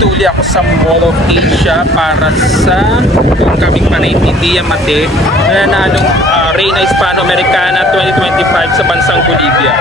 nandito uli ako sa Mall of Asia para sa kung kaming panaintindihan mate na nanalong Reina Hispano-Americana 2025 sa bansang Bolivia.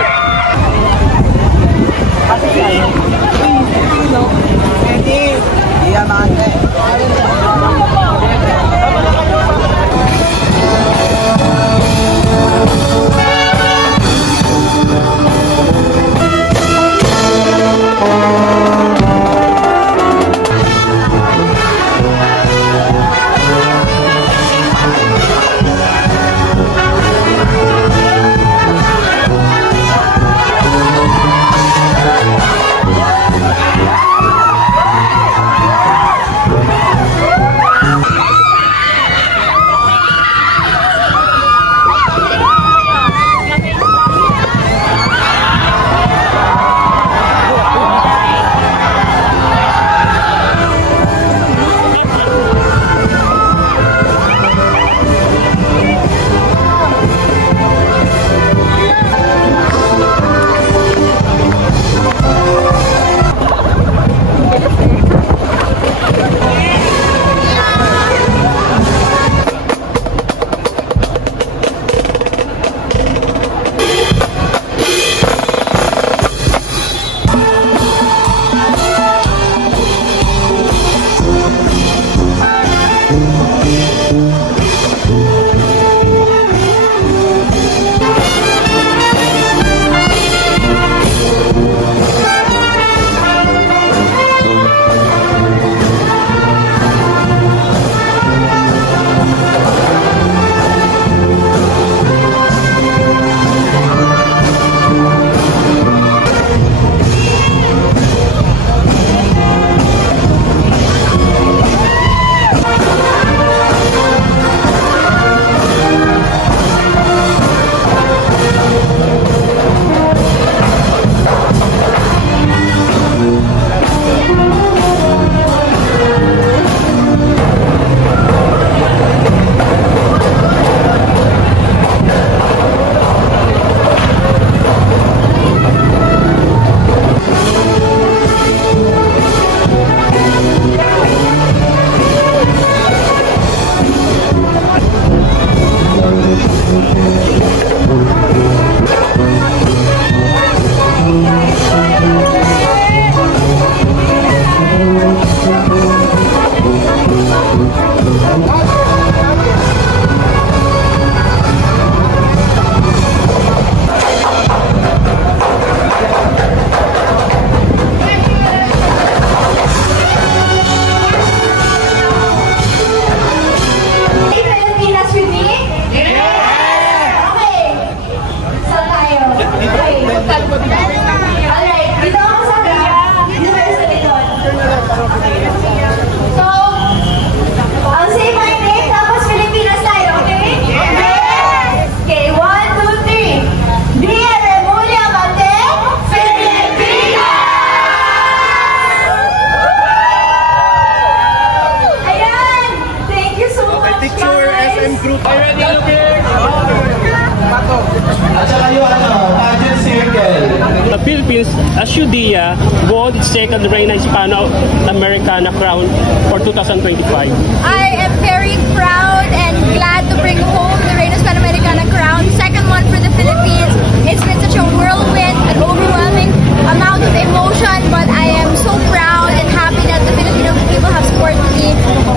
The Philippines, Ashudia, won its second Reina Hispano-Americana crown for 2025. I am very proud and glad to bring home the Reina Hispano-Americana crown, second one for the Philippines. It's been such a whirlwind and overwhelming amount of emotion, but I am so proud and happy that the Filipino people have supported me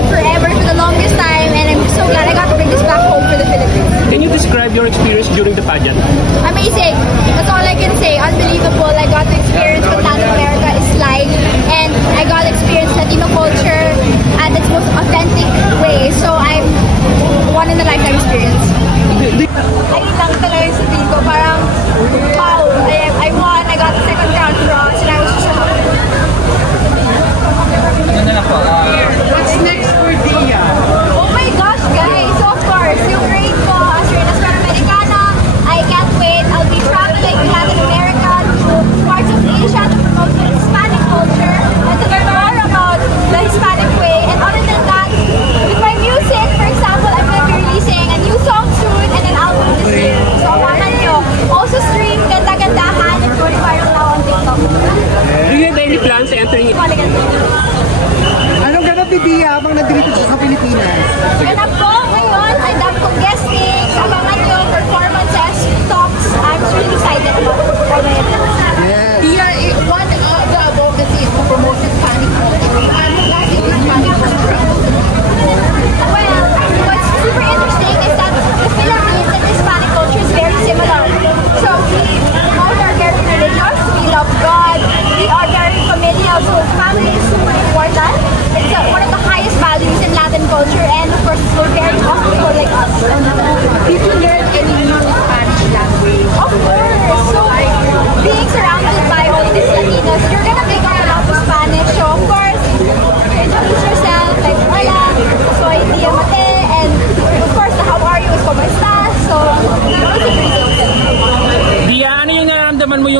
forever for the longest time, and I'm so glad I got to bring this back home for the Philippines. Can you describe your experience during the pageant? Amazing. That's all I can say. Unbelievable. I got to experience what Latin America is like, and I got to experience Latino culture at its most authentic way. So I'm one in a lifetime experience. Ay lang talaga yung sabihin ko. Parang, wow, I won. I got the second round bronze, and I was so happy. What's next for Dia? Oh my gosh, guys. So of course, yung grade ko as Reina Hispano-Americana, I can't wait. I'll be traveling to Latin America, to parts of Asia to promote the Hispanic culture and to learn more about the Hispanic way. And other than that, with my music, for example, I'm going to be releasing a new song soon and an album this year. So abangan nyo. Also stream Ganda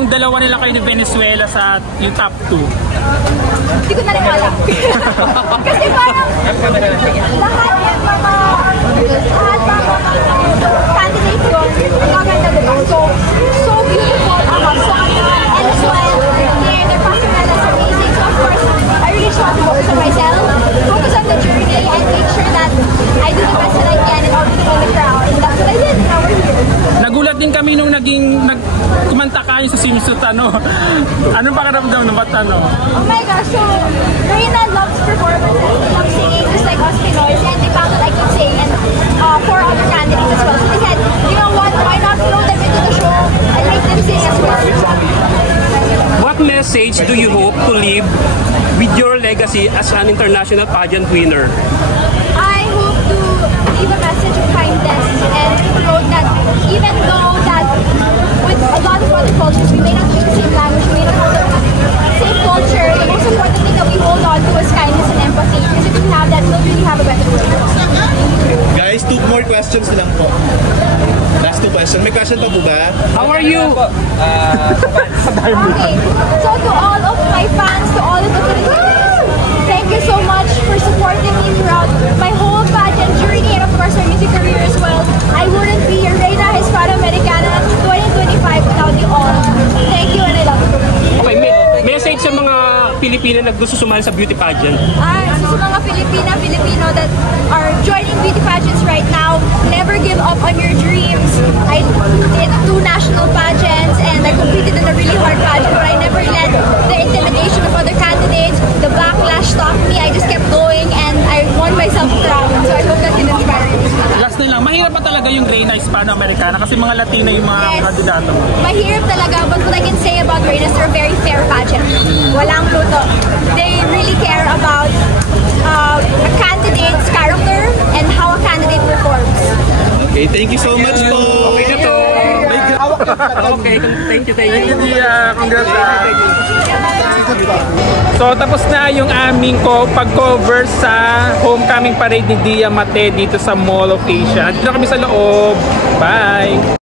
kung dalawa nila kayo ni Venezuela sa yung top 2? Hindi ko na rin alam. Kasi parang lahat ng mga candidates doon, maganda diba? So beautiful, so and as well, their personality is amazing. So of course, I really just want to focus on myself, focus on the journey, and make sure that I do the best that I can and I'll be in the crowd. And that's what I did, and now we're here. Nagulat din kami nung kumanta kayo sa Simsut, ano? Anong pakiramdam na ba't ano? Oh my gosh, so Reyna loves performances, they love singing just like us Pinoys, and they found that I could sing, and 4 other candidates as well. So they said, you know what, why not throw them into the show and make them sing as well? What message do you hope to leave with your legacy as an international pageant winner? I hope to leave a message of kindness and promote that even though that with a lot of other cultures we may not speak the same language, we may not hold the same culture, the most important thing that we hold on to is kindness and empathy, because if we have that, we'll really have a better world. Guys, 2 more questions lang po. Last 2 questions. May question pa po ba? How are you? Okay, so to all of my fans, to all of the Filipinos, thank you so much for supporting me throughout my whole pageant journey and of course my music career as well. I wouldn't be your Reina Hispano-Americana 2025 without you all. Thank you and I love you. Okay, message sa mga Pilipina na gusto sumali sa beauty pageant. So sa mga Filipino that are joining beauty pageants right now, never give up on your dreams. I did 2 national pageants and I competed in a really hard pageant, but I never let the intimidation of other candidates, the backlash stop me. I just kept going and I won myself a crown. So I hope that can inspire you. Last na lang, mahirap pa talaga yung Reina Hispano-Americana kasi mga Latina yung mga kandidato. Mahirap talaga, but what I can say about Reina is they're a very fair pageant. Walang luto. They really care about a candidate's character and how a candidate performs. Okay, thank you so much po. Okay na to. Okay, thank you. Thank you, Dia. Congrats. So, tapos na yung aming pag-cover sa homecoming parade ni Dia Mate dito sa Mall of Asia. Dito kami sa loob. Bye!